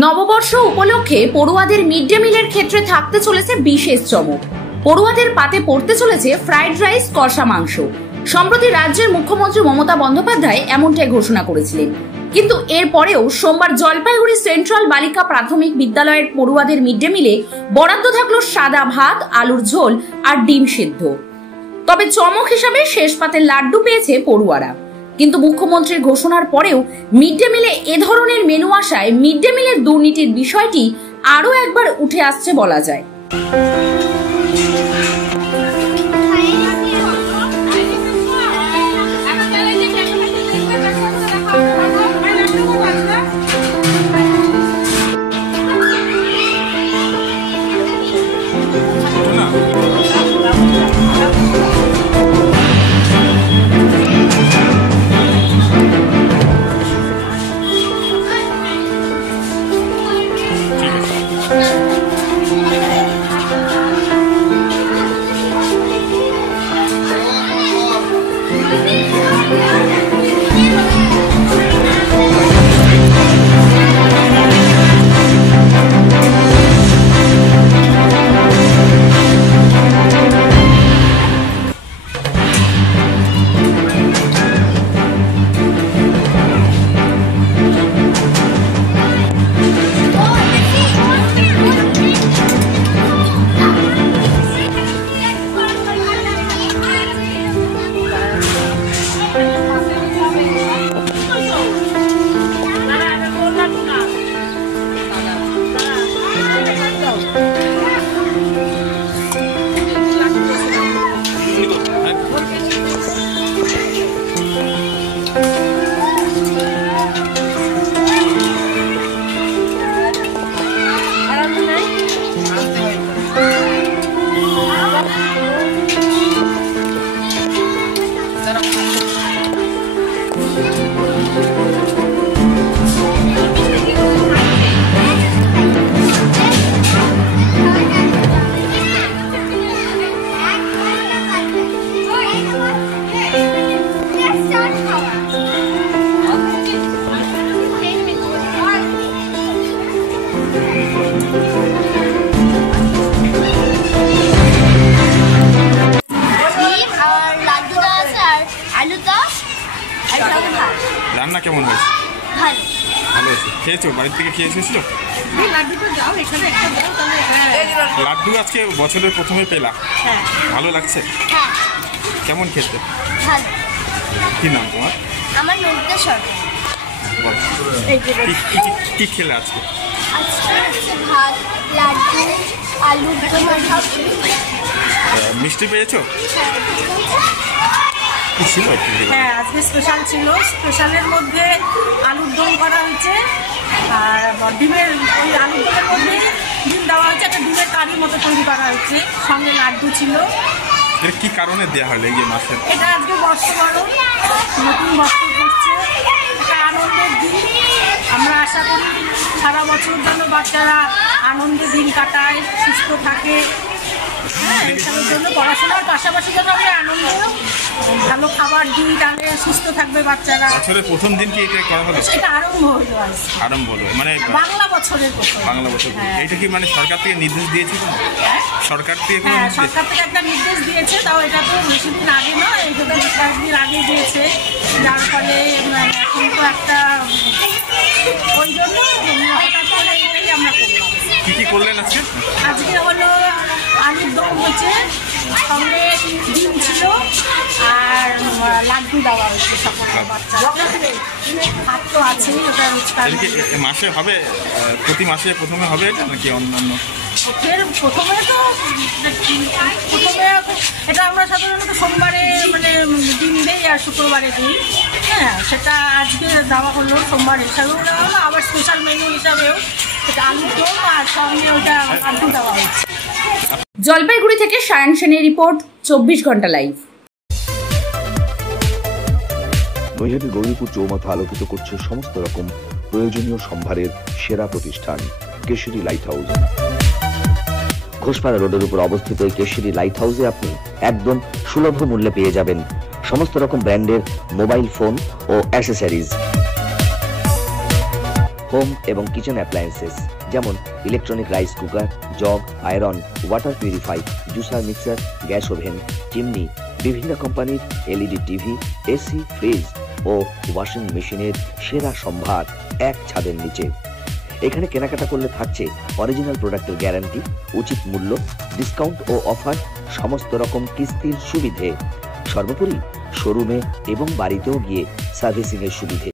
নববর্ষ উপলক্ষে পড়ুয়াদের মিড ডে মিলের ক্ষেত্রে থাকতে চলেছে বিশেষ চমক। পড়ুয়াদের পাতে পড়তে চলেছে ফ্রাইড রাইস, কষা মাংস। সম্প্রতি রাজ্যের মুখ্যমন্ত্রী মমতা বন্দ্যোপাধ্যায় এমনটাই ঘোষণা করেছিলেন, কিন্তু এরপরেও সোমবার জলপাইগুড়ি সেন্ট্রাল বালিকা প্রাথমিক বিদ্যালয়ের পড়ুয়াদের মিড ডে মিলে বরাদ্দ থাকলো সাদা ভাত, আলুর ঝোল আর ডিম সিদ্ধ। তবে চমক হিসাবে শেষ পাতে লাড্ডু পেয়েছে পড়ুয়ারা। কিন্তু মুখ্যমন্ত্রীর ঘোষণার পরেও মিড ডে মিলে এ ধরনের মেনু আসায় মিড ডে মিলের দুর্নীতির বিষয়টি আরো একবার উঠে আসছে বলা যায়। রান্না কেমন হয়েছে? ভালো হয়েছে। খেয়েছো? বাড়ির থেকে খেয়ে এসেছিল? লাড্ডু আজকে বছরের প্রথমে পেলা, ভালো লাগছে? কেমন খেতে? কি নাম তোমার? আমার নন্দিতা সরকার। কি খেলে আজকে? ভাত, লাড্ডু, আলুর দম। মিষ্টি পেয়েছো? হ্যাঁ, আজকে স্পেশাল ছিল। স্পেশালের মধ্যে আলুর দম করা হয়েছে, আর ডিমের ওই আলুর দমের মধ্যে ডিম দেওয়া হয়েছে, একটা ডিমের কারি মতো তৈরি করা হয়েছে, সঙ্গে লাড্ডু ছিল। এটা কি কারণে দেওয়া হলো এই যে মাসে? এটা আজকে বর্ষবরণ, নতুন বস্ত্র পড়ছে, একটা আনন্দের দিন। আমরা আশা করি সারা বছর যেন বাচ্চারা আনন্দে দিন কাটায়, সুস্থ থাকে। হ্যাঁ, এইসবের জন্য পড়াশোনার পাশাপাশি যেন আমরা আনন্দ, ভালো খাবার দিই, তাহলে সুস্থ থাকবে বাচ্চারা। বছরের প্রথম দিন কি এটা করা হলো? এটা আরম্ভ হলো, আরম্ভ হলো মানে বাংলা বছরের প্রথম। বাংলা বছর। এটা কি মানে সরকার থেকে নির্দেশ দিয়েছে? সরকার থেকে সরকার থেকে একটা নির্দেশ দিয়েছে, তাও এটা তো বেশি দিন আগে নয়, এটা তো কয়েকদিন আগে দিয়েছে, যার ফলে এখন তো একটা ওই জন্য হঠাৎ করে এটাই আমরা করলাম। কি করলেন আজকে? আজকে হলো আলুর দম হয়েছে, সঙ্গে ডিম ছিল, আর লাড্ডু দেওয়া হয়েছে সকল বাচ্চারা। ভাত তো আছেই, ওটা মাসে হবে, প্রতি মাসে প্রথমে হবে এটা নাকি অন্যান্য? প্রথমে এটা আমরা সাধারণত সোমবারে মানে ডিম দেই আর শুক্রবারে দিই। হ্যাঁ, সেটা আজকে দেওয়া হলো, সোমবার হিসাবেও দেওয়া হলো, আবার স্পেশাল মেনু হিসাবেও এটা আলুর দম আর সঙ্গে ওটা লাড্ডু দেওয়া হয়েছে। জলপাইগুড়ি থেকে সায়ন সেনের রিপোর্ট, 24 ঘন্টা লাইভ। নৈহাটি গৌরীপুর চৌমাথা আলোকিত করছে সমস্ত রকম প্রয়োজনীয় সম্ভারের সেরা প্রতিষ্ঠান কেশরী লাইট হাউস। ঘোষপাড়া রোডের উপর অবস্থিত এই কেশরী লাইট হাউসে আপনি একদম সুলভ মূল্যে পেয়ে যাবেন সমস্ত রকম ব্র্যান্ডের মোবাইল ফোন ও অ্যাসেসরিজ। হোম এবং কিচেন অ্যাপ্লায়েন্সেস যেমন electronic rice cooker, jug, iron, water purify, juicer mixer, gas oven, chimney, বিভিন্ন কোম্পানির এলইডি টিভি, এসি, ফ্রিজ ও ওয়াশিং মেশিনের সেরা সম্ভার এক ছাদের নিচে। এখানে কেনাকাটা করলে থাকছে অরিজিনাল প্রোডাক্টের গ্যারান্টি, উচিত মূল্য, ডিসকাউন্ট ও অফার, সমস্ত রকম কিস্তির সুবিধে, সর্বোপরি শোরুমে এবং বাড়িতেও গিয়ে সার্ভিসিং এর সুবিধে।